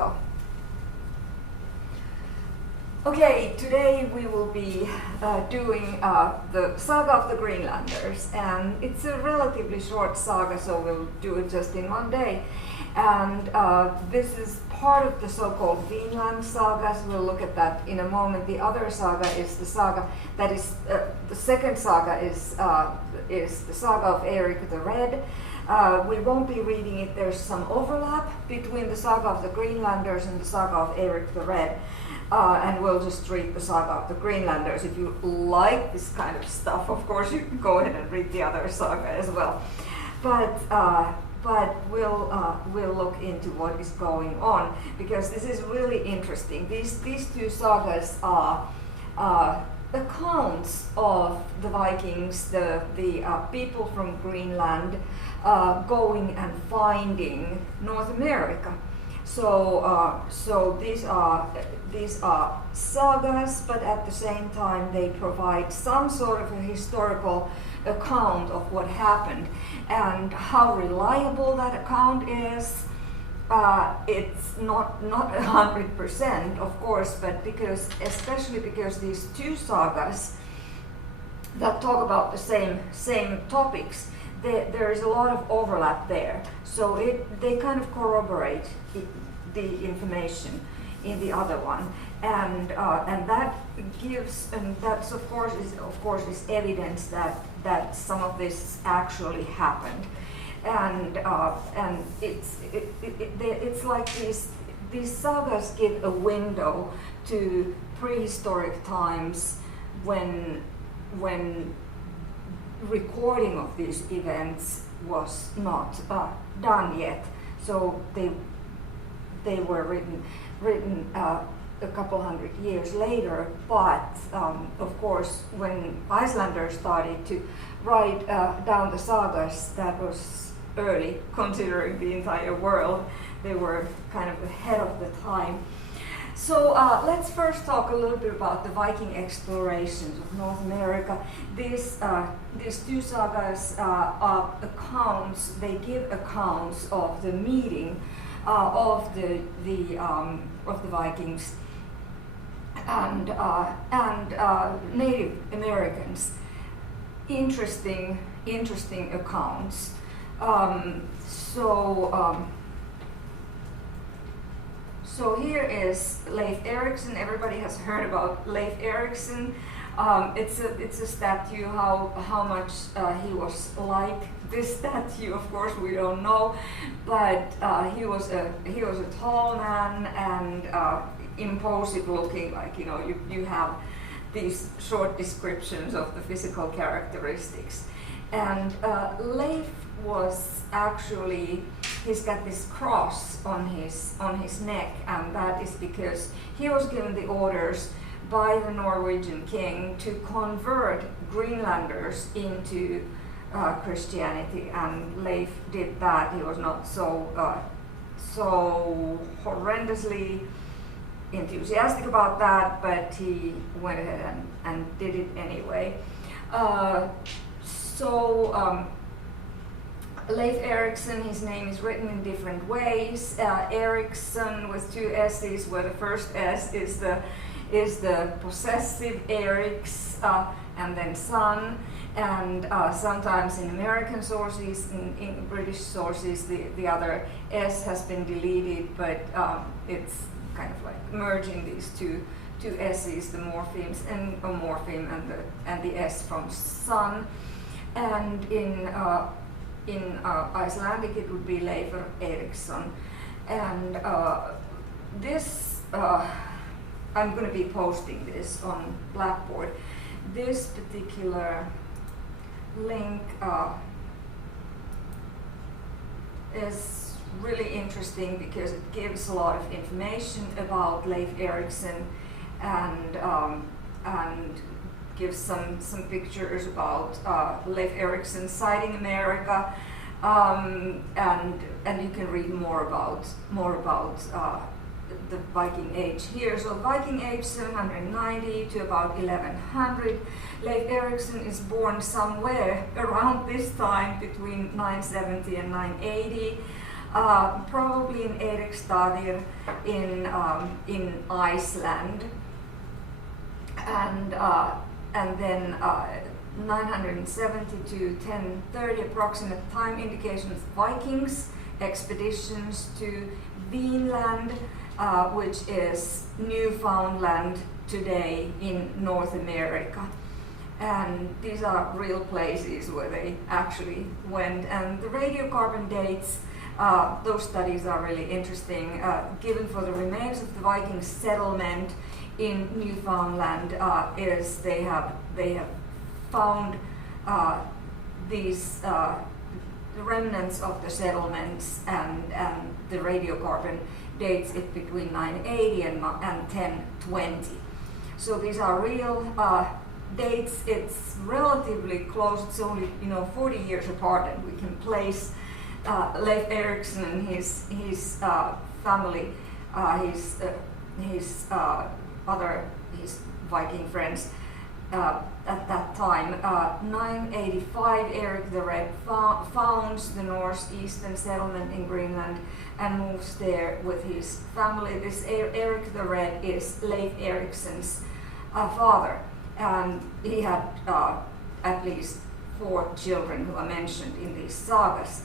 ago. Okay, today we will be doing the Saga of the Greenlanders, and it's a relatively short saga, so we'll do it just in one day. And this is part of the so-called Greenland sagas. We'll look at that in a moment. The other saga is the saga that is the second saga is the Saga of Eric the Red. We won't be reading it. There's some overlap between the Saga of the Greenlanders and the Saga of Eric the Red. And we'll just read the Saga of the Greenlanders. If you like this kind of stuff, of course, you can go ahead and read the other saga as well. But we'll look into what is going on, because this is really interesting. These two sagas are accounts of the Vikings, the people from Greenland, going and finding North America. So these are sagas, but at the same time they provide some sort of a historical account of what happened, and how reliable that account is. It's not 100%, of course, but especially because these two sagas that talk about the same topics, there is a lot of overlap there. So they kind of corroborate the information in the other one, and that gives, and that's of course is evidence that some of this actually happened, and it's like these sagas give a window to prehistoric times when recording of these events was not done yet. So they were written a couple hundred years later, but of course when Icelanders started to write down the sagas, that was early, considering the entire world. They were kind of ahead of the time. So let's first talk a little bit about the Viking explorations of North America. These two sagas are accounts. They give accounts of the meeting of the Vikings and Native Americans. Interesting accounts. So here is Leif Erikson. Everybody has heard about Leif Erikson. It's a statue. How much he was like this statue, of course, we don't know. But he was a tall man and imposing looking. Like, you have these short descriptions of the physical characteristics. And Leif was actually, he's got this cross on his neck, and that is because he was given the orders by the Norwegian king to convert Greenlanders into Christianity, and Leif did that. He was not so horrendously enthusiastic about that, but he went ahead and did it anyway. Leif Erikson, his name is written in different ways. Erikson with two S's, where the first S is the possessive Eriks, and then son. And sometimes in American sources, in British sources, the other S has been deleted, but it's kind of like merging these two S's, the morphemes and a morpheme and the S from son. And in Icelandic it would be Leif Erikson. And this, I'm going to be posting this on Blackboard. This particular link is really interesting because it gives a lot of information about Leif Erikson, and gives some pictures about Leif Erikson sighting America, and you can read more about the Viking Age here. So Viking Age 790 to about 1100. Leif Erikson is born somewhere around this time between 970 and 980. probably in Eriksstaðir in Iceland, and then 970 to 1030 approximate time indications Vikings expeditions to Greenland, which is Newfoundland today in North America. And these are real places where they actually went. And the radiocarbon dates, those studies are really interesting. Given for the remains of the Viking settlement in Newfoundland, is they have found these the remnants of the settlements, and the radiocarbon dates it between 980 and 1020. So these are real dates. It's relatively close. It's only 40 years apart, and we can place Leif Erikson and his family, his Viking friends. At that time, 985, Eric the Red founds the northeastern settlement in Greenland and moves there with his family. This Eric the Red is Leif Erikson's father, and he had at least 4 children who are mentioned in these sagas.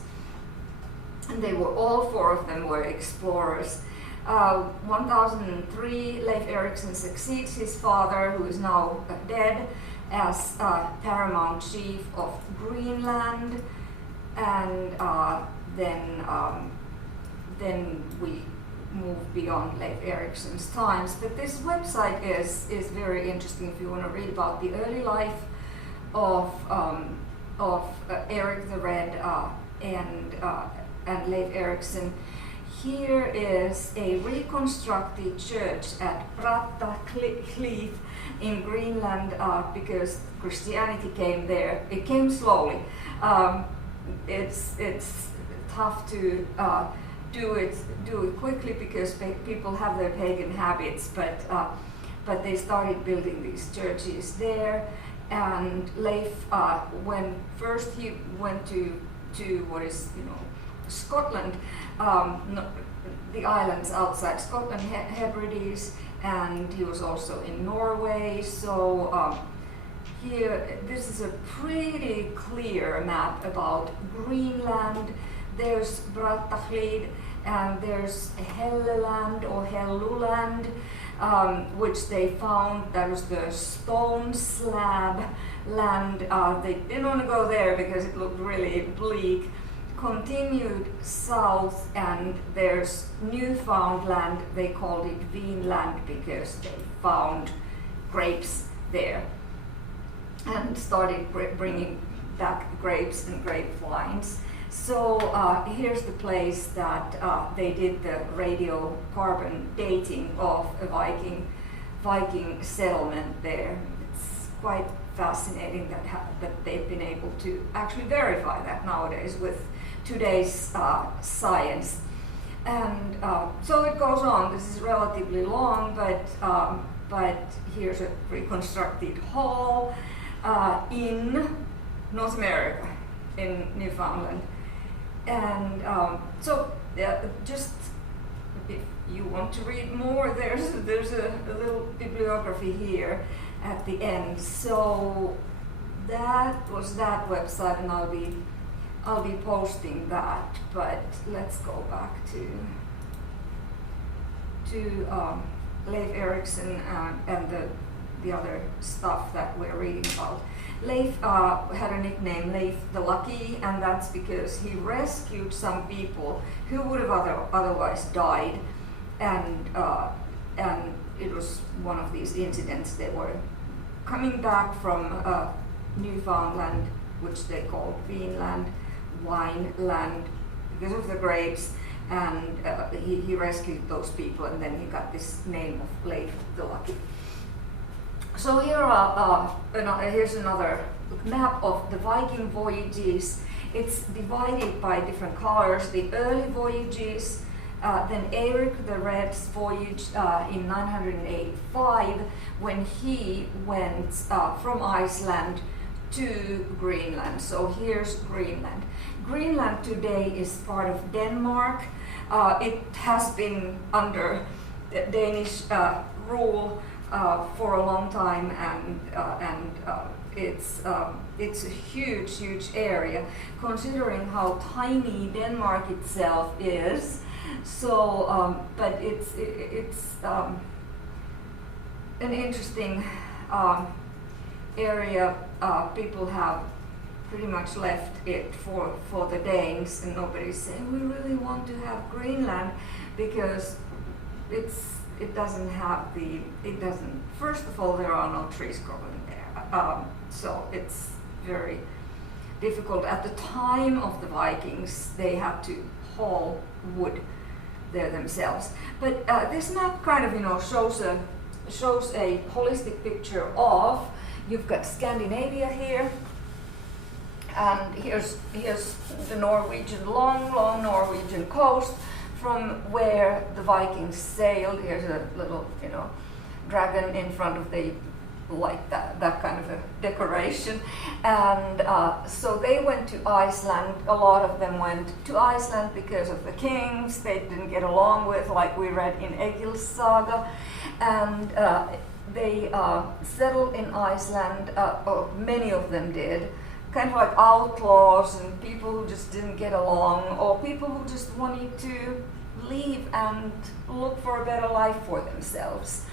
And they were, all 4 of them were explorers. 1003, Leif Erikson succeeds his father, who is now dead, as paramount chief of Greenland, and then we move beyond Leif Erikson's times. But this website is very interesting if you want to read about the early life of Eric the Red and Leif Erikson. Here is a reconstructed church at Brattahlíð in Greenland, because Christianity came there. It came slowly. It's tough to do it quickly because people have their pagan habits, but they started building these churches there. And Leif, when first he went to what is Scotland, the islands outside Scotland, Hebrides, and he was also in Norway. So here, this is a pretty clear map about Greenland. There's Brattahlíð, and there's Helleland or Helluland, which they found. That was the stone slab land. They didn't want to go there because it looked really bleak. Continued south, and there's Newfoundland. They called it Greenland because they found grapes there and started bringing back grapes and grape vines. So here's the place that they did the radiocarbon dating of a Viking settlement there. It's quite fascinating that they've been able to actually verify that nowadays with today's science. And so it goes on. This is relatively long, but here's a reconstructed hall in North America, in Newfoundland. And so just if you want to read more, there's a little bibliography here at the end. So that was that website, and I'll be posting that. But let's go back to Leif Erikson and the other stuff that we're reading about. Leif had a nickname, Leif the Lucky, and that's because he rescued some people who would have otherwise died, and it was one of these incidents. They were coming back from Newfoundland, which they called Greenland, wine land, because of the grapes, and he rescued those people, and then he got this name of Leif the Lucky. So here's another map of the Viking Voyages. It's divided by different colors. The early voyages, then Eric the Red's voyage in 985, when he went from Iceland to Greenland. So here's Greenland. Greenland today is part of Denmark. It has been under Danish rule for a long time, and it's a huge area, considering how tiny Denmark itself is. So, but it's an interesting area. People have pretty much left it for the Danes, and nobody's saying we really want to have Greenland, because it doesn't. First of all, there are no trees growing there, so it's very difficult. At the time of the Vikings, they had to haul wood there themselves. But this map kind of shows a holistic picture of. You've got Scandinavia here, and here's the Norwegian, long Norwegian coast from where the Vikings sailed. Here's a little, dragon in front of the, like that kind of a decoration. And so they went to Iceland. A lot of them went to Iceland because of the kings they didn't get along with, like we read in Egil's Saga. And they settled in Iceland, or many of them did, kind of like outlaws and people who just didn't get along, or people who just wanted to leave and look for a better life for themselves.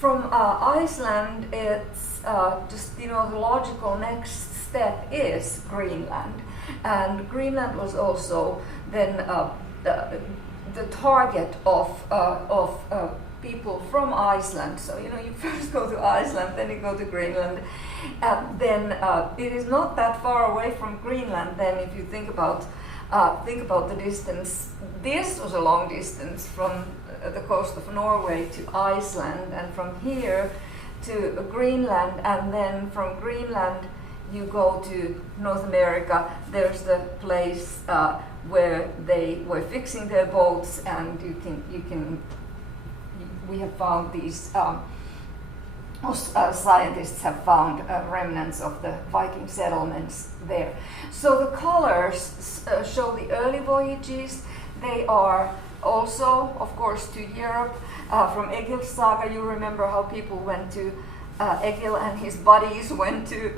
From Iceland, it's just, the logical next step is Greenland. And Greenland was also then the target of people from Iceland. So, you first go to Iceland, then you go to Greenland. Then it is not that far away from Greenland, then, if you think about the distance. This was a long distance from the coast of Norway to Iceland, and from here to Greenland, and then from Greenland you go to North America. There's the place where they were fixing their boats, and we have found these scientists have found remnants of the Viking settlements there. So the colors show the early voyages. They are also, of course, to Europe. From Egil's Saga, you remember how people went to Egil and his buddies went to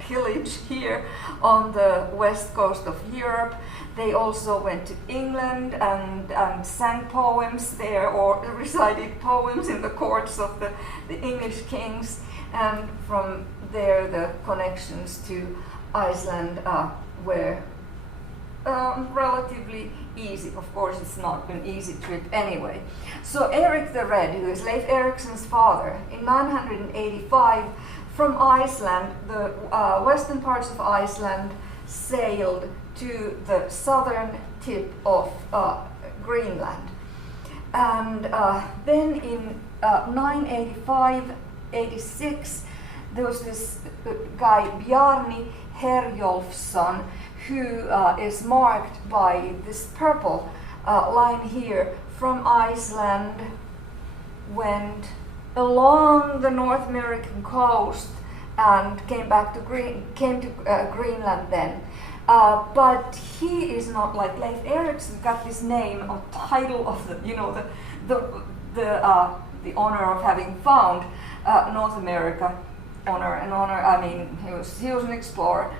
pillage here on the west coast of Europe. They also went to England and sang poems there, or recited poems in the courts of the English kings. And from there, the connections to Iceland were relatively easy. Of course, it's not an easy trip anyway. So Eric the Red, who is Leif Eriksen's father, in 985 from Iceland, the western parts of Iceland, sailed to the southern tip of Greenland. And then in 985-86, there was this guy, Bjarni Herjolfsson, who is marked by this purple line here. From Iceland, went along the North American coast and came to Greenland then. But he is not like Leif Erikson. Got this name or title of the honor of having found North America. I mean, he was an explorer.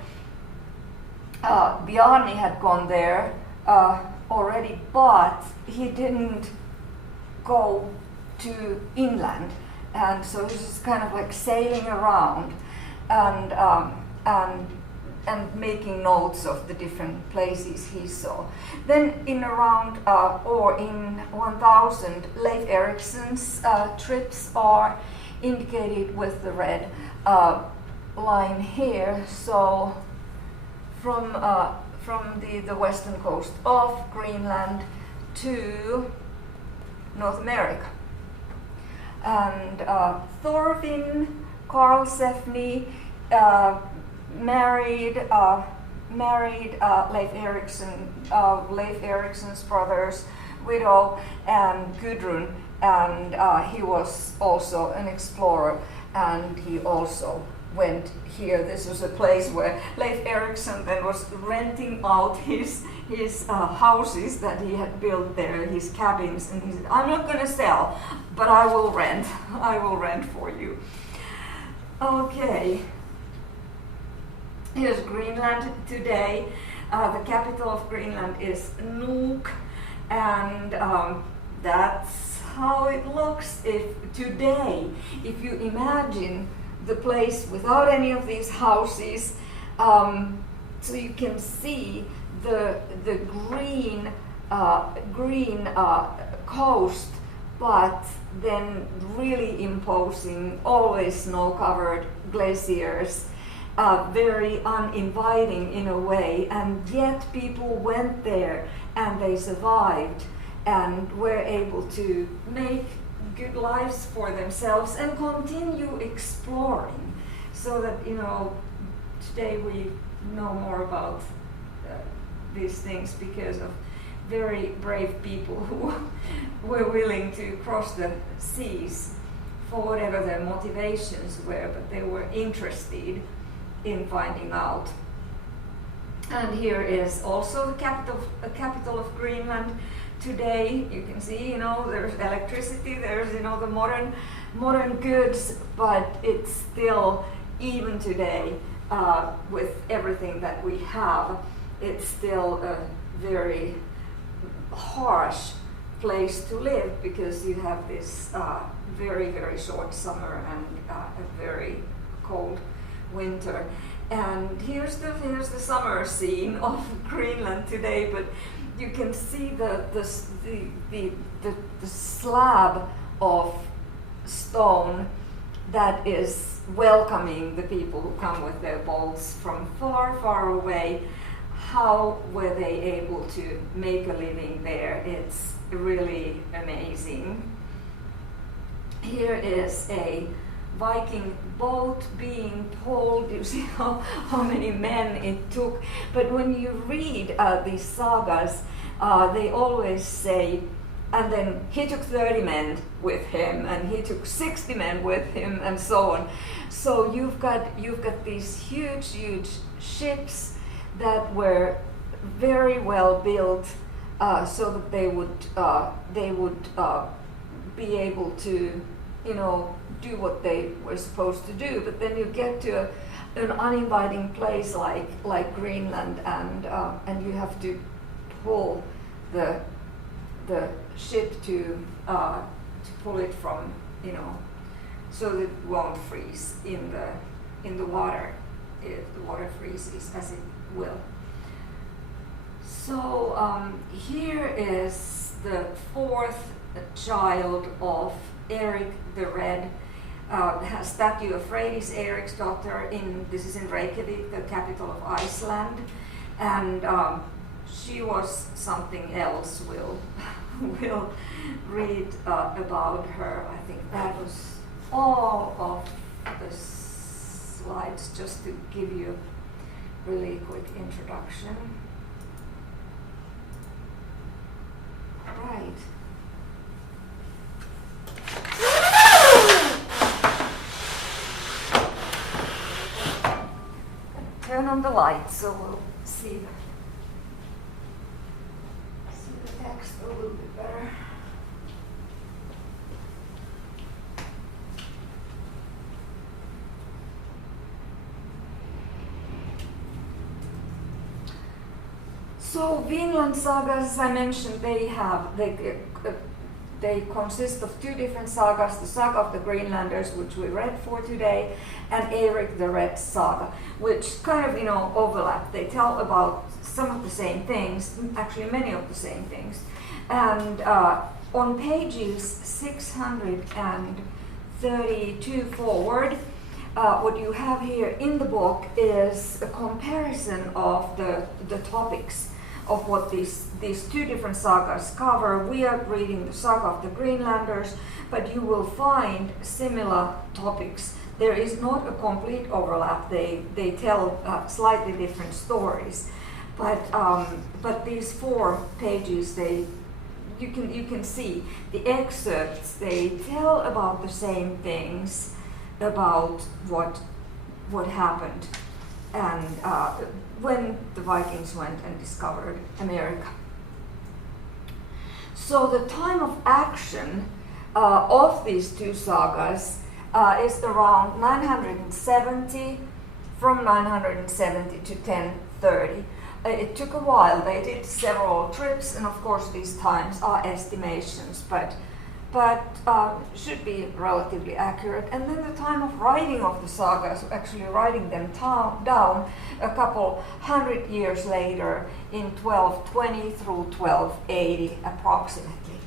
Bjarni had gone there already, but he didn't go to inland, and so he was just kind of like sailing around and making notes of the different places he saw. Then in around or in 1000, Leif Eriksen's trips are indicated with the red line here. So from the western coast of Greenland to North America. And Thorfinn Karlsefni married Leif Erikson, Leif Eriksen's brother's widow, and Gudrun, and he was also an explorer, and he also went here. This was a place where Leif Erikson then was renting out his houses that he had built there, his cabins, and he said, I'm not going to sell, but I will rent. I will rent for you. Okay. Here's Greenland today. The capital of Greenland is Nuuk, and that's how it looks today. If you imagine the place without any of these houses, so you can see the green coast, but then really imposing, always snow-covered glaciers, very uninviting in a way, and yet people went there and they survived and were able to make good lives for themselves and continue exploring, so that, you know, today we know more about these things because of very brave people who were willing to cross the seas for whatever their motivations were, but they were interested in finding out. And here is also the capital of Greenland. Today, you can see, you know, there's electricity, there's, you know, the modern goods, but it's still, even today, with everything that we have, it's still a very harsh place to live, because you have this very, very short summer and a very cold winter. And here's the summer scene of Greenland today, but you can see the slab of stone that is welcoming the people who come with their boats from far, far away. How were they able to make a living there? It's really amazing. Here is a Viking boat being pulled. You see how many men it took. But when you read these sagas, they always say, and then he took 30 men with him, and he took 60 men with him, and so on. So you've got these huge ships that were very well built, so that they would be able to, you know, do what they were supposed to do. But then you get to an uninviting place like Greenland, and you have to pull the ship to pull it from, you know, so that it won't freeze in the water if the water freezes, as it will. So here is the fourth child of Erik the Red. Has statue of Freydis Eriksdottir this is in Reykjavik, the capital of Iceland, and she was something else. We'll read about her. I think that was all of the slides, just to give you a really quick introduction. Right. Turn on the light so we'll see the text a little bit better. So Vinland sagas, as I mentioned, they consist of two different sagas: the Saga of the Greenlanders, which we read for today, and Erik the Red saga, which kind of, you know, overlap. They tell about some of the same things, actually many of the same things. And on pages 632 forward, what you have here in the book is a comparison of the topics of what these two different sagas cover. We are reading the Saga of the Greenlanders, but you will find similar topics. There is not a complete overlap. They tell slightly different stories, but these 4 pages, you can see the excerpts. They tell about the same things, about what what happened and when the Vikings went and discovered America. So the time of action of these two sagas is around 970, from 970 to 1030. It took a while. They did several trips, and of course these times are estimations, but should be relatively accurate. And then the time of writing of the sagas, actually writing them down a couple hundred years later in 1220 through 1280 approximately.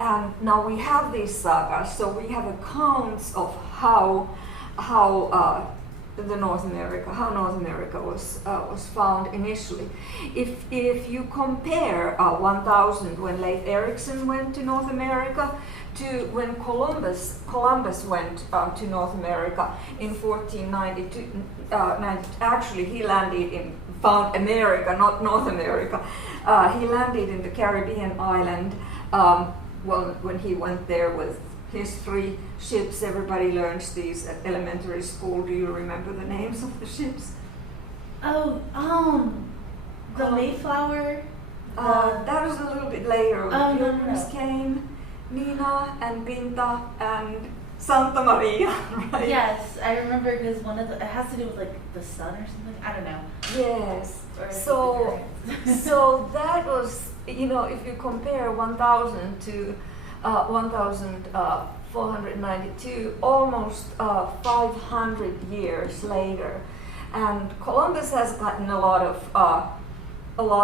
And now we have these sagas, so we have accounts of how North America was found initially. If you compare 1000, when Leif Erikson went to North America, to when Columbus went to North America in 1492. Actually, he found America, not North America. He landed in the Caribbean island. When he went there with his 3 ships. Everybody learns these at elementary school. Do you remember the names of the ships? The Mayflower. That was a little bit later. Oh, Pilgrims came, Nina and Pinta and Santa Maria, right? Yes, I remember because it has to do with like the sun or something. I don't know. Yes. So that was, if you compare 1000 to 1492, almost 500 years later, and Columbus has gotten a lot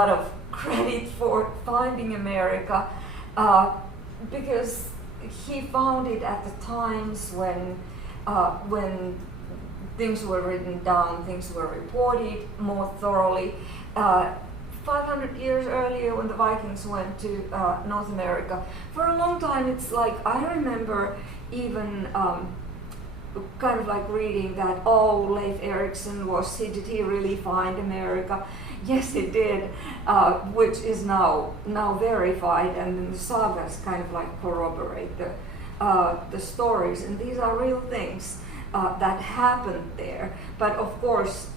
of credit for finding America because he found it at the times when things were written down, things were reported more thoroughly. 500 years earlier, when the Vikings went to North America, for a long time, it's like, I remember even kind of like reading that, Leif Erikson did he really find America? Yes, he did, which is now verified, and then the sagas kind of like corroborate the stories, and these are real things that happened there. But of course,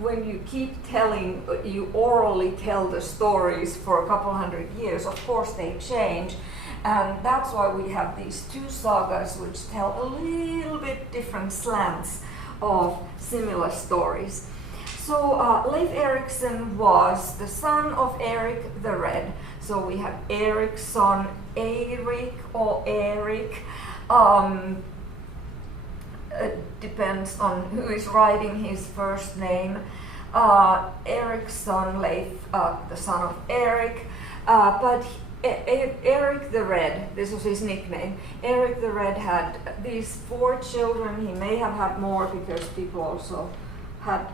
when you you orally tell the stories for a couple hundred years, of course they change. And that's why we have these 2 sagas which tell a little bit different slants of similar stories. So Leif Erikson was the son of Eric the Red. So we have Ericsson, Eirik or Erik. It depends on who is writing his first name. Ericsson, Leif, the son of Eric, but Eric the Red, this was his nickname. Eric the Red had these 4 children. He may have had more because people also had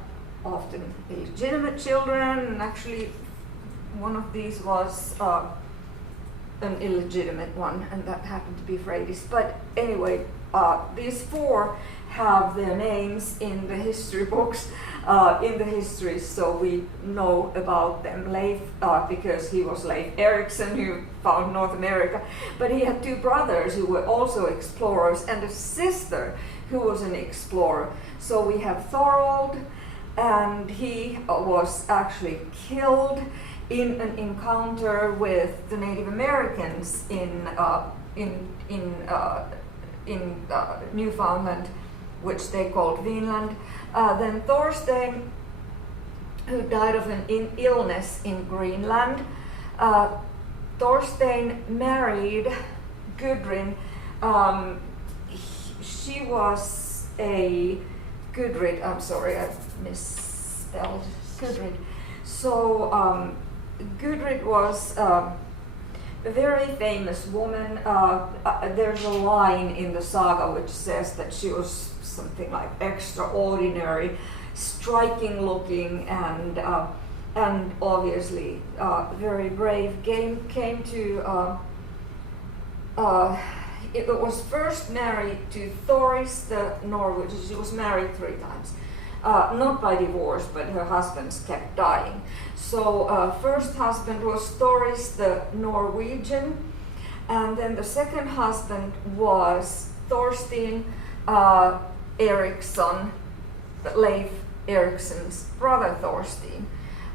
often illegitimate children, and actually one of these was an illegitimate one, and that happened to be Freydis. But anyway, these 4 have their names in the history books, in the histories, so we know about them. Leif, because he was Leif Erikson, who found North America, but he had 2 brothers who were also explorers, and a sister who was an explorer. So we have Thorold, and he was actually killed in an encounter with the Native Americans in Newfoundland, which they called Greenland. Then Thorstein, who died of an illness in Greenland. Thorstein married Gudrun. She was a Gudrid. I'm sorry, I misspelled Gudrid. So Gudrid was a very famous woman. There's a line in the saga which says that she was something like extraordinary, striking looking, and obviously very brave. Came to it was first married to Thoris the Norwegian. She was married 3 times. Not by divorce, but her husbands kept dying. So first husband was Thoris the Norwegian, and then the second husband was Thorstein Ericsson, Leif Eriksen's brother Thorstein.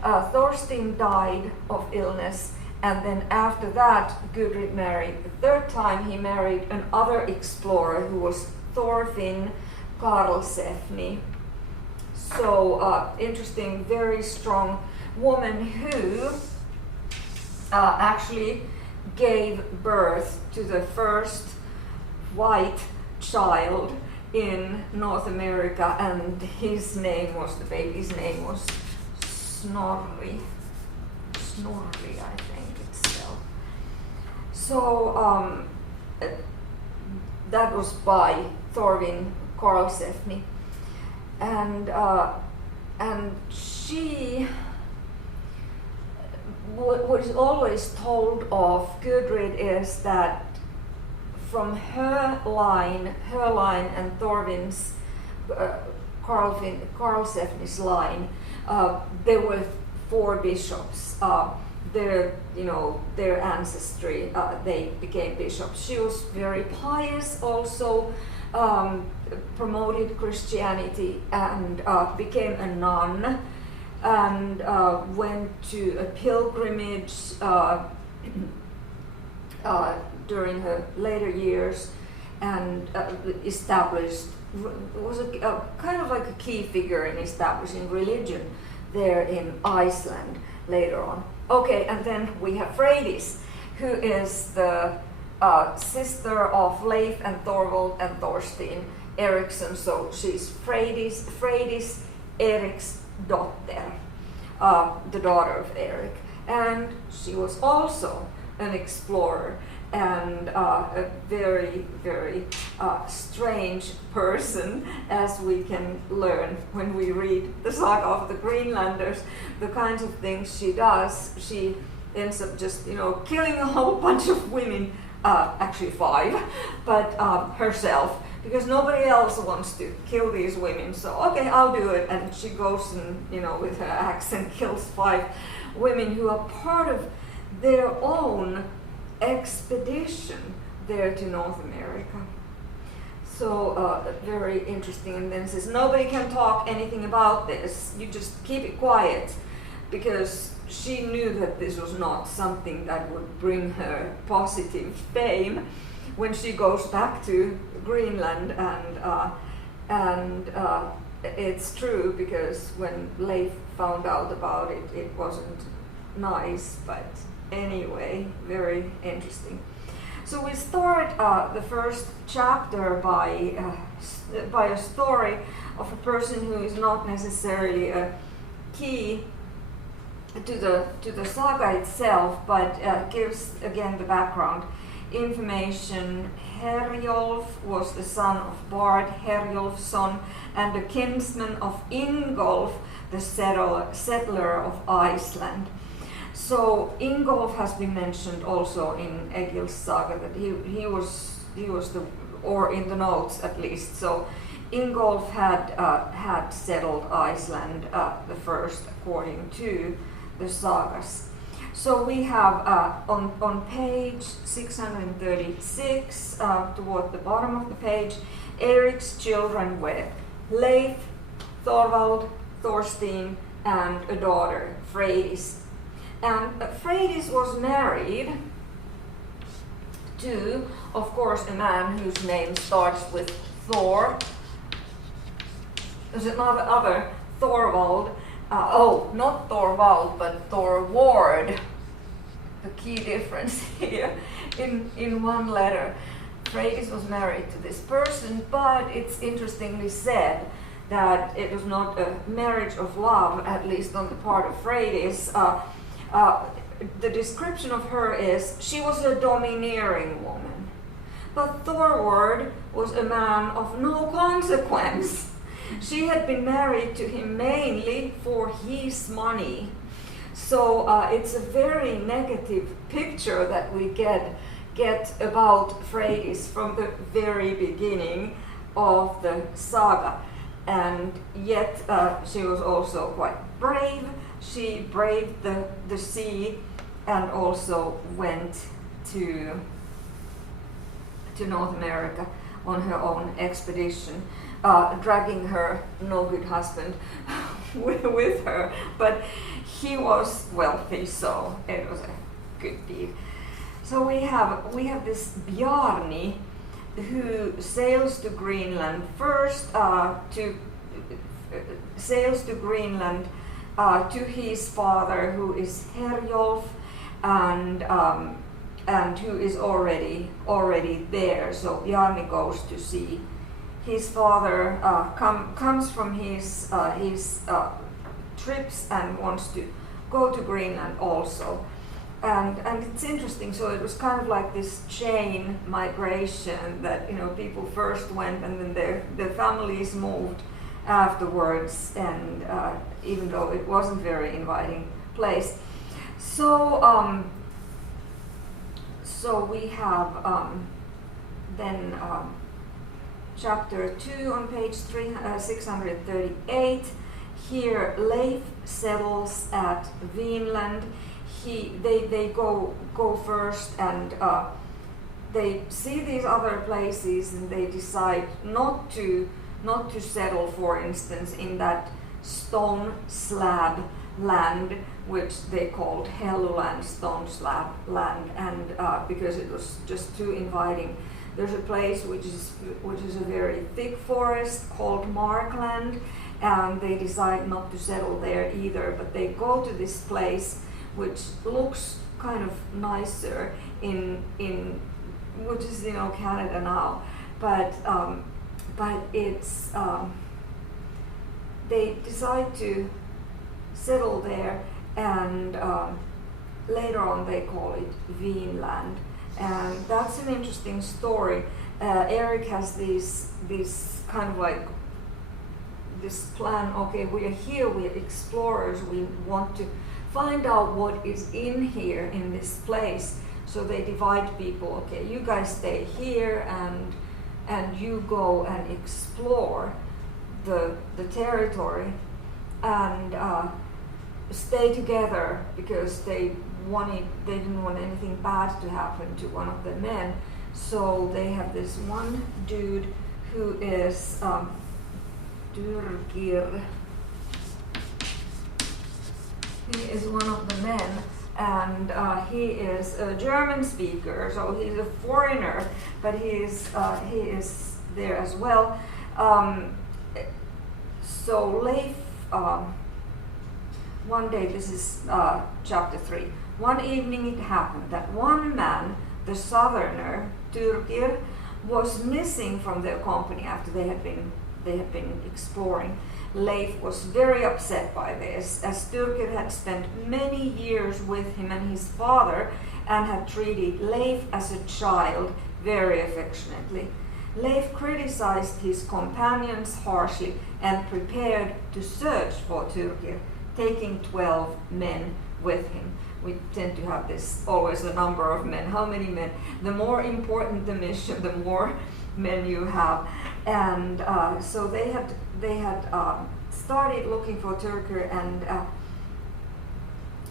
Thorstein died of illness, and then after that Gudrid married. The third time he married another explorer who was Thorfinn Karlsefni. So interesting, very strong woman who actually gave birth to the first white child in North America, and the baby's name was Snorri. Snorri, I think it's spelled. So that was by Thorfinn Karlsefni, and she what is always told of Gudrid is that from her line and Thorfinn's Karlsefni's line, there were 4 bishops. Their ancestry, they became bishops. She was very pious, also promoted Christianity, and became a nun, and went to a pilgrimage during her later years, and was a kind of like a key figure in establishing religion there in Iceland later on. Okay, and then we have Freydis, who is the sister of Leif and Thorold and Thorstein Ericsson. So she's Freydis Eriksdotter, the daughter of Erik, and she was also an explorer and a very, very strange person, as we can learn when we read the Saga of the Greenlanders. The kinds of things she does, she ends up just killing a whole bunch of women, actually 5, but herself, because nobody else wants to kill these women. So okay, I'll do it, and she goes and with her axe and kills 5 women who are part of their own expedition there to North America. So very interesting. And then says nobody can talk anything about this, you just keep it quiet, because she knew that this was not something that would bring her positive fame when she goes back to Greenland. And it's true, because when Leif found out about it, it wasn't nice, but anyway, very interesting. So we start the first chapter by a story of a person who is not necessarily a key to the saga itself, but gives again the background information. Herjolf was the son of Bard Herjolfsson and a kinsman of Ingolf, the settler of Iceland. So Ingolf has been mentioned also in Egil's saga, that he was or in the notes at least. So Ingolf had settled Iceland the first, according to the sagas. So we have on page 636, toward the bottom of the page, Erik's children were Leif, Thorold, Thorstein, and a daughter, Freydis. And Freydis was married to, of course, a man whose name starts with Thor. There's another Thorvald. Not Thorvald, but Thorward. The key difference here in one letter. Freydis was married to this person, but it's interestingly said that it was not a marriage of love, at least on the part of Freydis. The description of her is she was a domineering woman, but Thorward was a man of no consequence. She had been married to him mainly for his money. So it's a very negative picture that we get about Freydis from the very beginning of the saga. And yet she was also quite brave. She braved the sea and also went to North America. on her own expedition, dragging her no good husband with her. But he was wealthy, so it was a good deed. So we have this Bjarni, who sails to Greenland first sails to Greenland to his father, who is Herjolf, and who is already there. So Bjarni goes to see his father, comes from his trips and wants to go to Greenland also. And it's interesting, so it was kind of like this chain migration that, people first went and then their families moved afterwards, and even though it wasn't very inviting place. So we have then chapter 2 on page 638. Here Leif settles at Greenland. They go first, and they see these other places, and they decide not to settle, for instance, in that stone slab land, which they called Helluland, stone slab land, and because it was just too inviting. There's a place which is a very thick forest called Markland, and they decide not to settle there either, but they go to this place which looks kind of nicer in which is Canada now, but it's they decide to settle there, and later on they call it Greenland, and that's an interesting story. Eric has this kind of like this plan. Okay, we are here, we are explorers, we want to find out what is in here in this place. So they divide people. Okay, you guys stay here, and you go and explore the territory, and stay together, because they didn't want anything bad to happen to one of the men. So they have this one dude who is Durgir. He is one of the men, and he is a German speaker, so he's a foreigner, but he is there as well. So Leif, one day, this is chapter 3. One evening it happened that one man, the southerner, Turkir, was missing from their company after they had been exploring. Leif was very upset by this, as Turkir had spent many years with him and his father, and had treated Leif as a child very affectionately. Leif criticized his companions harshly and prepared to search for Turkir, taking 12 men with him. We tend to have this always a number of men. How many men? The more important the mission, the more men you have. And so they had started looking for Turkir, and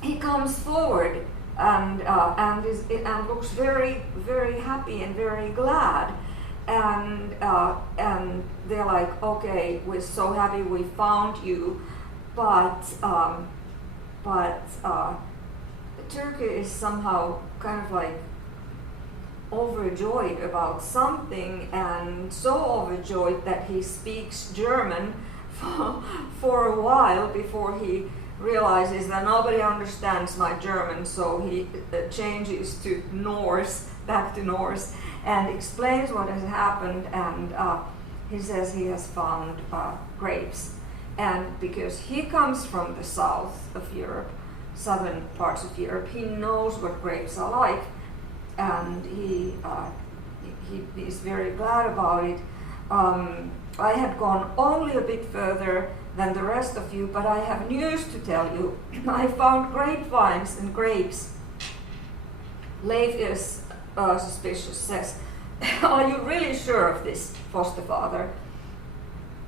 he comes forward and looks very, very happy and very glad. And they're like, okay, we're so happy we found you, but Turkir is somehow kind of like overjoyed about something, and so overjoyed that he speaks German for a while before he realizes that nobody understands my German, so he changes to Norse, back to Norse, and explains what has happened, and he says he has found grapes. And because he comes from the south of Europe, southern parts of Europe, he knows what grapes are like, and he is very glad about it. I had gone only a bit further than the rest of you, but I have news to tell you. I found grapevines and grapes. Leif is suspicious, says, are you really sure of this, foster father?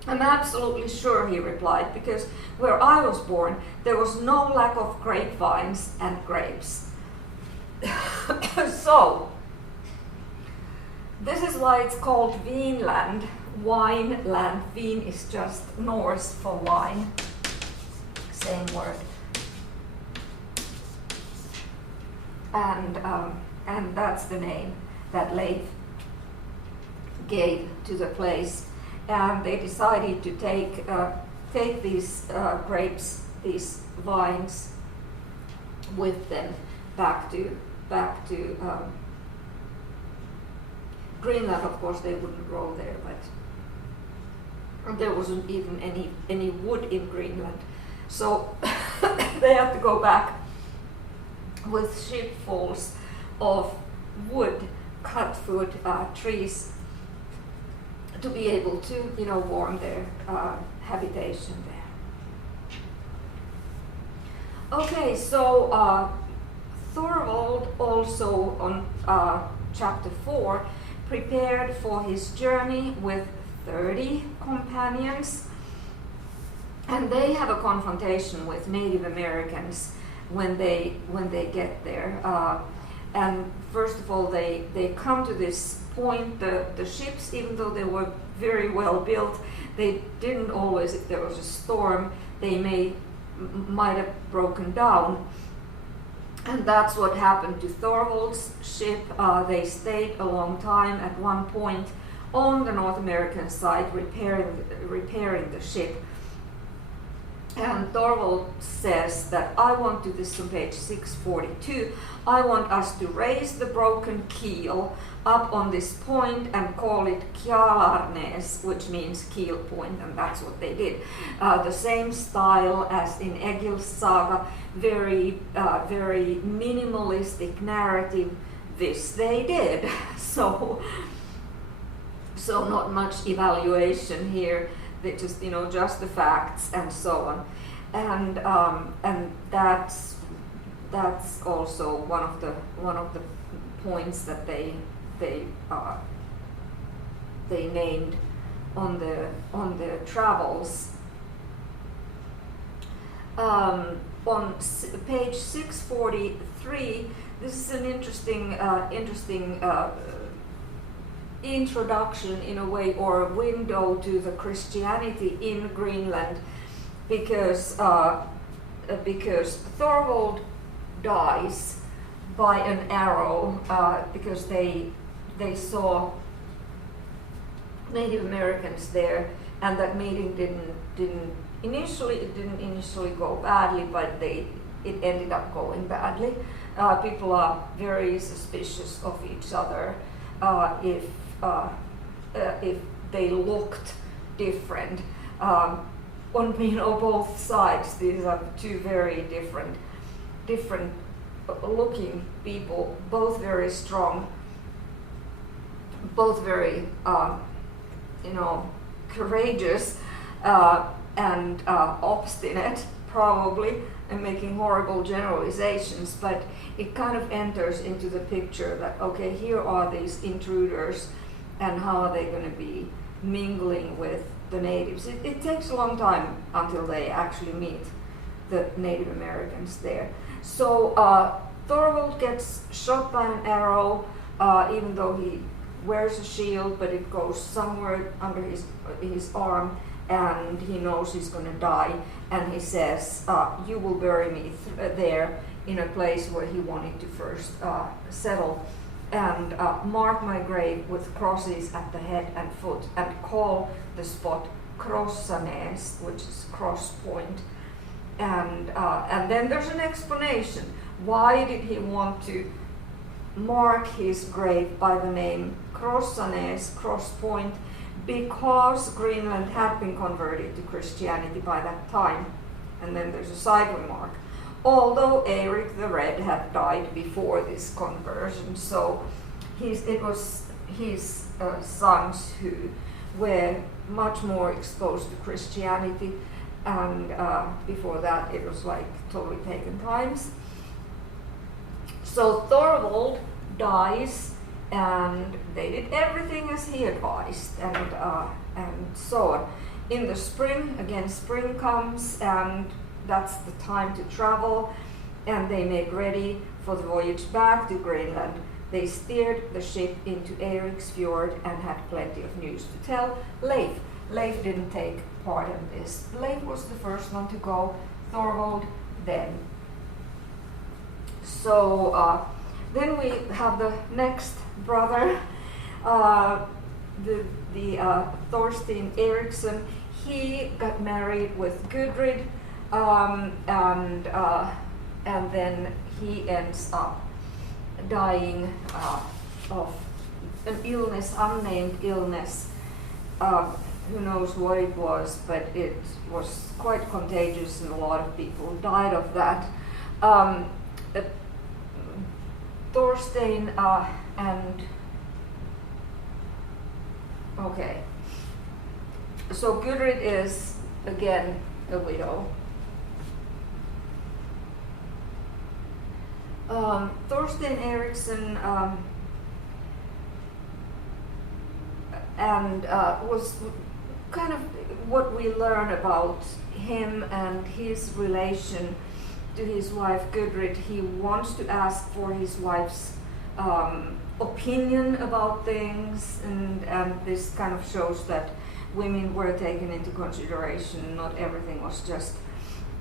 I'm absolutely sure, he replied, because where I was born, there was no lack of grapevines and grapes. So, this is why it's called Greenland, wine land. Vin is just Norse for wine, same word. And that's the name that Leif gave to the place. And they decided to take these grapes, these vines, with them back to Greenland. Of course, they wouldn't grow there, but there wasn't even any wood in Greenland, so they had to go back with shipfuls of wood, cut wood, trees, to be able to, warm their habitation there. Okay, so Thorold also on chapter 4 prepared for his journey with 30 companions, and they have a confrontation with Native Americans when they get there. And first of all, they come to this point. The ships, even though they were very well built, they didn't always, if there was a storm, they might have broken down. And that's what happened to Thorold's ship. They stayed a long time. At one point on the North American side, repairing the ship. And Thorold says that I want to, this on page 642, I want us to raise the broken keel up on this point and call it Kjalarnes, which means keel point, and that's what they did. The same style as in Egil's Saga, very minimalistic narrative. This they did. So not much evaluation here. They just just the facts and so on, and that's also one of the points that they named on the travels. On page 643, this is an interesting introduction in a way, or a window to the Christianity in Greenland, because Thorold dies by an arrow because they saw Native Americans there, and that meeting didn't initially go badly, but it ended up going badly. People are very suspicious of each other if they looked different. On both sides, these are two very different looking people, both very strong, both very courageous and obstinate, probably, and making horrible generalizations, but it kind of enters into the picture that, okay, here are these intruders, and how are they going to be mingling with the natives? It takes a long time until they actually meet the Native Americans there. So Thorold gets shot by an arrow, even though he wears a shield, but it goes somewhere under his arm, and he knows he's going to die, and he says, you will bury me there in a place where he wanted to first settle, and mark my grave with crosses at the head and foot, and call the spot Krossanes, which is cross point. And then there's an explanation. Why did he want to mark his grave by the name Krossanes, cross point? Because Greenland had been converted to Christianity by that time. And then there's a side remark. Although Eric the Red had died before this conversion, so it was his sons who were much more exposed to Christianity, and before that it was like totally pagan times. So Thorold dies, and they did everything as he advised, and so on. In the spring, again, spring comes, and that's the time to travel, and they make ready for the voyage back to Greenland. They steered the ship into Eriksfjord and had plenty of news to tell. Leif didn't take part in this. Leif was the first one to go, Thorold then. So then we have the next brother, the Thorstein Ericsson. He got married with Gudrid, and then he ends up dying of an illness, unnamed illness. Who knows what it was, but it was quite contagious, and a lot of people died of that. Thorstein and okay. So Gudrid is again a widow. Thorstein Ericsson was kind of what we learn about him and his relation to his wife Gudrid. He wants to ask for his wife's opinion about things, and this kind of shows that women were taken into consideration. Not everything was just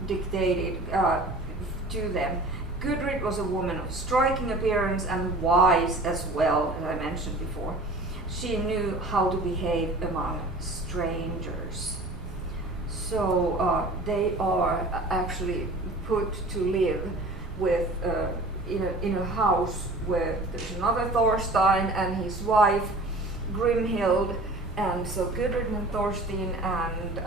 dictated to them. Gudrid was a woman of striking appearance and wise as well, as I mentioned before. She knew how to behave among strangers. So they are actually put to live with in a house where there's another Thorstein and his wife Grimhild, and so Gudrid and Thorstein and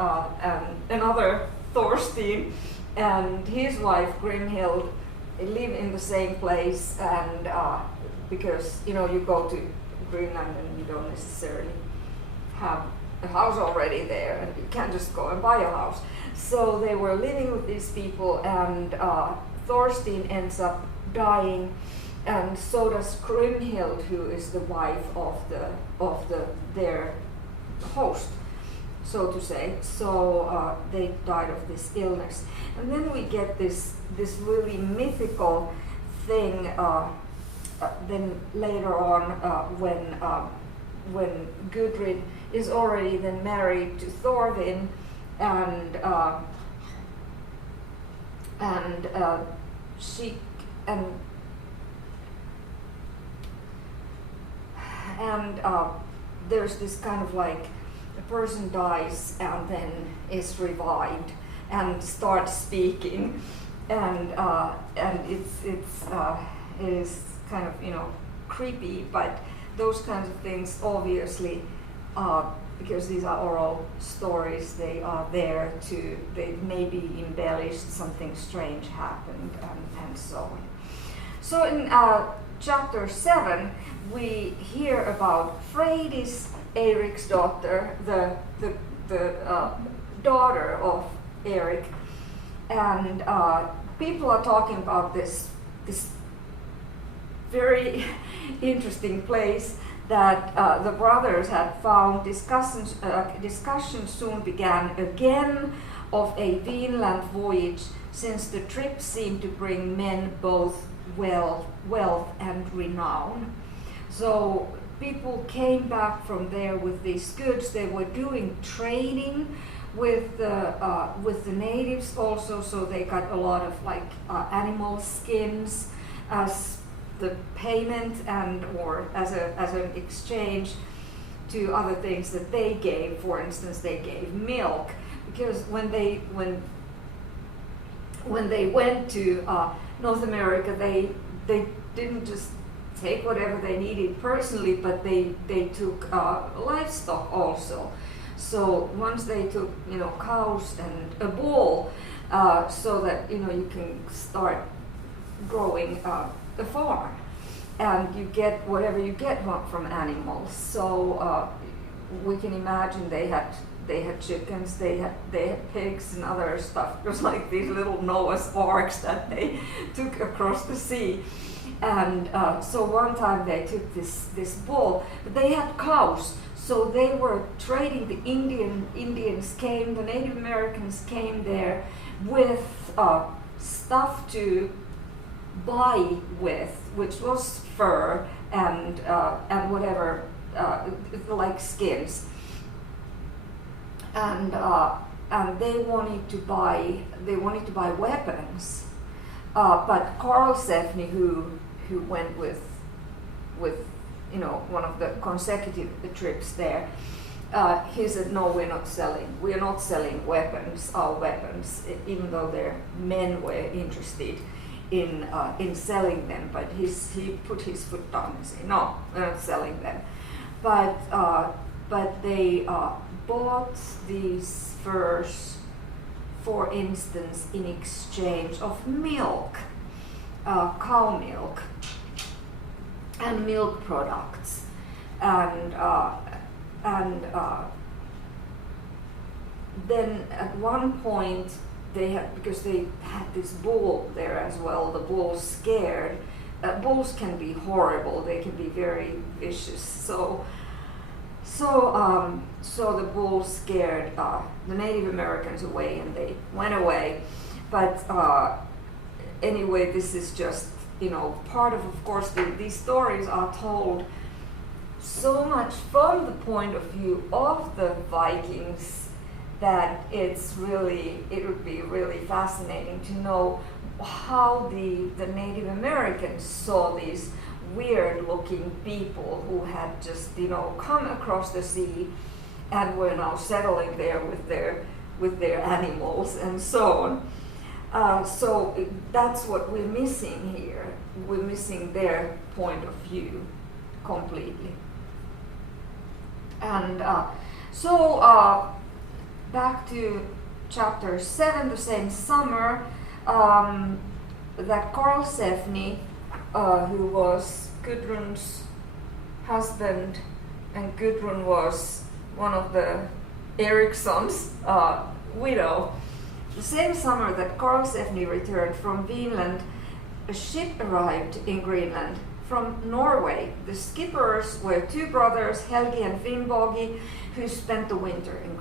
another Thorstein and his wife Grimhild live in the same place, and because you go to Greenland and you don't necessarily have a house already there, and you can't just go and buy a house. So they were living with these people, and Thorstein ends up dying, and so does Grimhild, who is the wife of their host, so to say. So they died of this illness, and then we get this really mythical thing. Then later on, when Gudrid is already then married to Thorvin, and she there's this kind of like a person dies and then is revived and starts speaking, and it is kind of creepy, but those kinds of things obviously, because these are oral stories, they are there to, they may be embellished, something strange happened, and so on. So in chapter 7 we hear about Freydis Eriksdotter, the daughter of Erik, and people are talking about this very interesting place that the brothers had found. Discussions soon began again of a Greenland voyage, since the trip seemed to bring men both wealth and renown. So people came back from there with these goods. They were doing trading with the natives also, so they got a lot of animal skins as the payment and or as an exchange to other things that they gave. For instance, they gave milk, because when they went to North America, they didn't just take whatever they needed personally, but they took livestock also. So once they took cows and a bull, so that you can start growing a farm, and you get whatever you get from animals. So we can imagine they had chickens, they had pigs and other stuff. It was like these little Noah's arks that they took across the sea. And so one time they took this bull, but they had cows. So they were trading. The Indians came, the Native Americans came there with stuff to buy with, which was fur and whatever, like skins, and they wanted to buy weapons, but Karlsefni, who went with one of the consecutive trips there, he said, no, we are not selling weapons, our weapons, even though their men were interested in selling them, but he put his foot down and said, no, we're not selling them. But they bought these furs, for instance, in exchange of milk, cow milk, and milk products, and then at one point because they had this bull there as well, the bull's scared. Bulls can be horrible, they can be very vicious, so the bull scared the Native Americans away, and they went away. But anyway, this is just part of course these stories are told so much from the point of view of the Vikings that it would be really fascinating to know how the Native Americans saw these weird looking people who had just come across the sea and were now settling there with their animals and so on. So that's what we're missing here. We're missing their point of view completely. And so back to chapter 7, the same summer, that Karlsefni, who was Gudrun's husband, and Gudrun was one of the Eriksson's widow. The same summer that Karlsefni returned from Greenland, a ship arrived in Greenland from Norway. The skippers were two brothers, Helgi and Finnbogi, who spent the winter in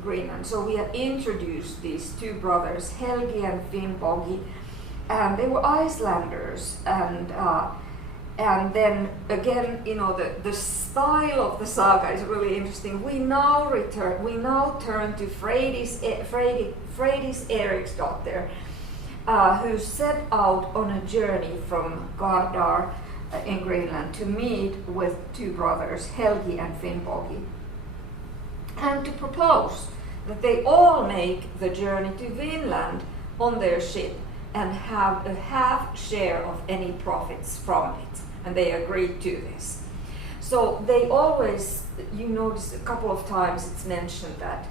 Greenland. So we have introduced these two brothers, Helgi and Finnbogi, and they were Icelanders. And then again, the style of the saga is really interesting. We now turn to Freydis Eriksdotter, who set out on a journey from Gardar in Greenland to meet with two brothers, Helgi and Finnbogi, and to propose that they all make the journey to Greenland on their ship and have a half share of any profits from it. And they agreed to this. So they always, you notice a couple of times it's mentioned that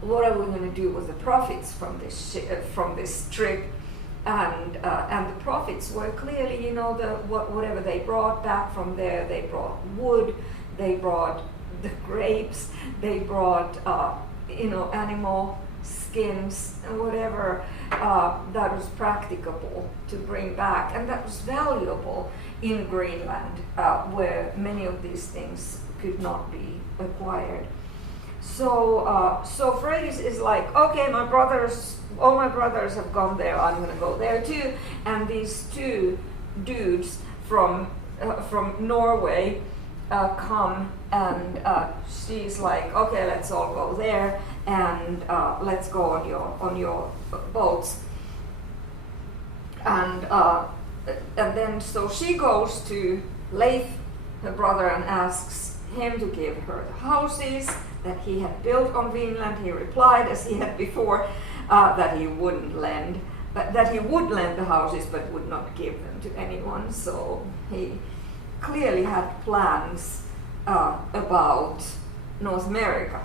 what are we going to do with the profits from this trip? And the profits were clearly, whatever they brought back from there. They brought wood, they brought the grapes, they brought animal skins and whatever that was practicable to bring back, and that was valuable in Greenland, where many of these things could not be acquired. So Freydis is like, okay, all my brothers have gone there, I'm going to go there too. And these two dudes from Norway come, and she's like, okay, let's all go there, and let's go on your boats. And then so she goes to Leif, her brother, and asks him to give her the houses that he had built on Greenland. He replied, as he had before, that he would lend the houses but would not give them to anyone. So he clearly had plans about North America,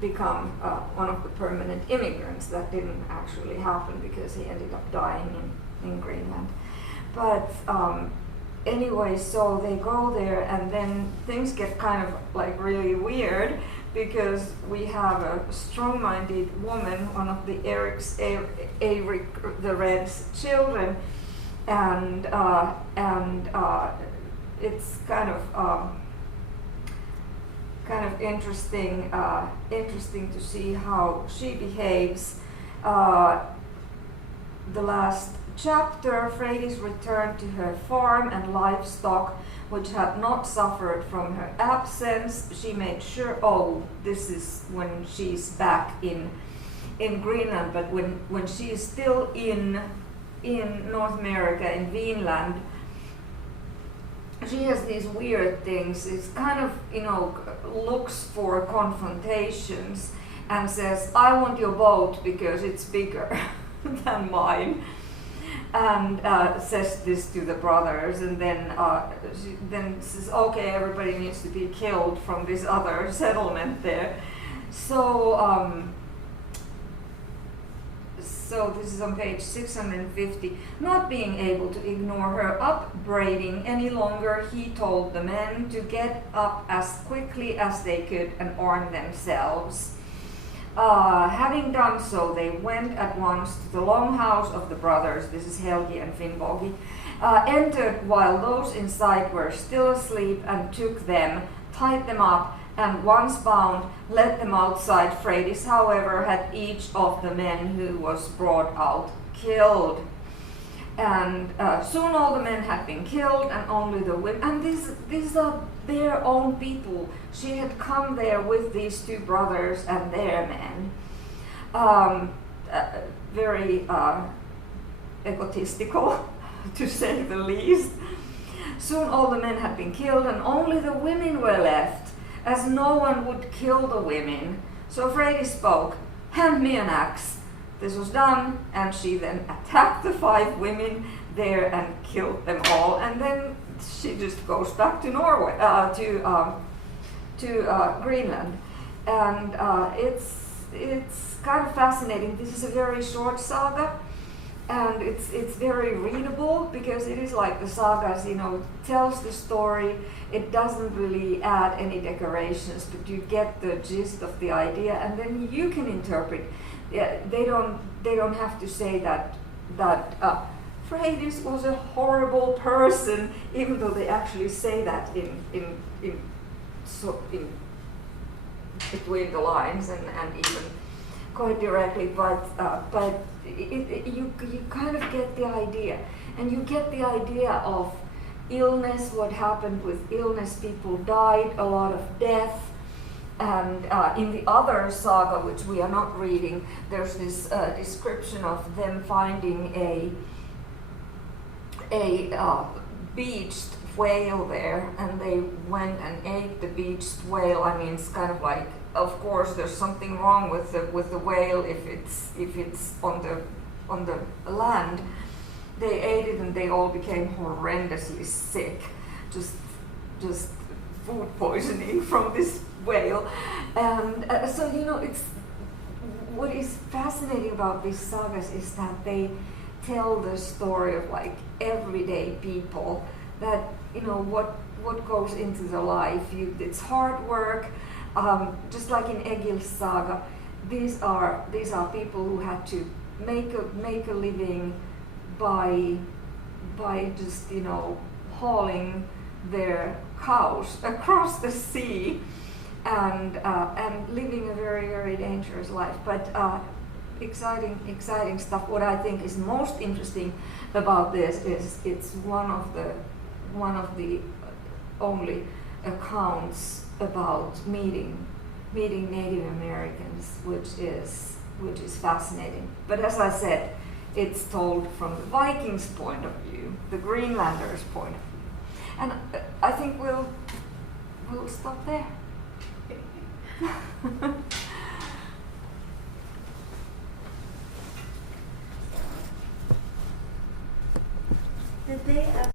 become one of the permanent immigrants. That didn't actually happen because he ended up dying in Greenland. But anyway, so they go there, and then things get kind of like really weird, because we have a strong-minded woman, one of the Erik the Red's children, and it's kind of interesting to see how she behaves. the last chapter, Freydis returned to her farm and livestock, which had not suffered from her absence. She made sure, this is when she's back in Greenland, but when she is still in North America, in Greenland, she has these weird things. It's kind of, looks for confrontations and says, I want your boat because it's bigger than mine. And says this to the brothers, and then she then says, okay, everybody needs to be killed from this other settlement there. So this is on page 650. Not being able to ignore her upbraiding any longer, he told the men to get up as quickly as they could and arm themselves. Having done so, they went at once to the longhouse of the brothers, this is Helgi and Finnbogi, entered while those inside were still asleep, and took them, tied them up, and once bound, led them outside. Freydis, however, had each of the men who was brought out killed. And soon all the men had been killed, and only the women, and these are their own people. She had come there with these two brothers and their men. Very egotistical, to say the least. Soon all the men had been killed, and only the women were left, as no one would kill the women. So Freydis spoke, hand me an axe. This was done, and she then attacked the 5 women there and killed them all. And then she just goes back to Norway, to Greenland, and it's kind of fascinating. This is a very short saga, and it's very readable because it is like the sagas, tells the story. It doesn't really add any decorations, but you get the gist of the idea, and then you can interpret. Yeah, they don't have to say that Freydis was a horrible person, even though they actually say that in between the lines and even quite directly. But you kind of get the idea, and you get the idea of illness, what happened with illness. People died, a lot of death. And in the other saga, which we are not reading, there's this description of them finding a beached whale there, and they went and ate the beached whale. I mean, it's kind of like, of course, there's something wrong with the whale if it's on the land. They ate it, and they all became horrendously sick, just food poisoning from this whale. And so it's what is fascinating about these sagas is that they tell the story of like everyday people, that what goes into the life. It's hard work, just like in Egil's saga. These are people who had to make a living by just hauling their cows across the sea, and living a very, very dangerous life, but exciting stuff. What I think is most interesting about this is it's one of the only accounts about meeting Native Americans, which is fascinating. But as I said, it's told from the Vikings' point of view, the Greenlanders' point of view, and I think we'll stop there.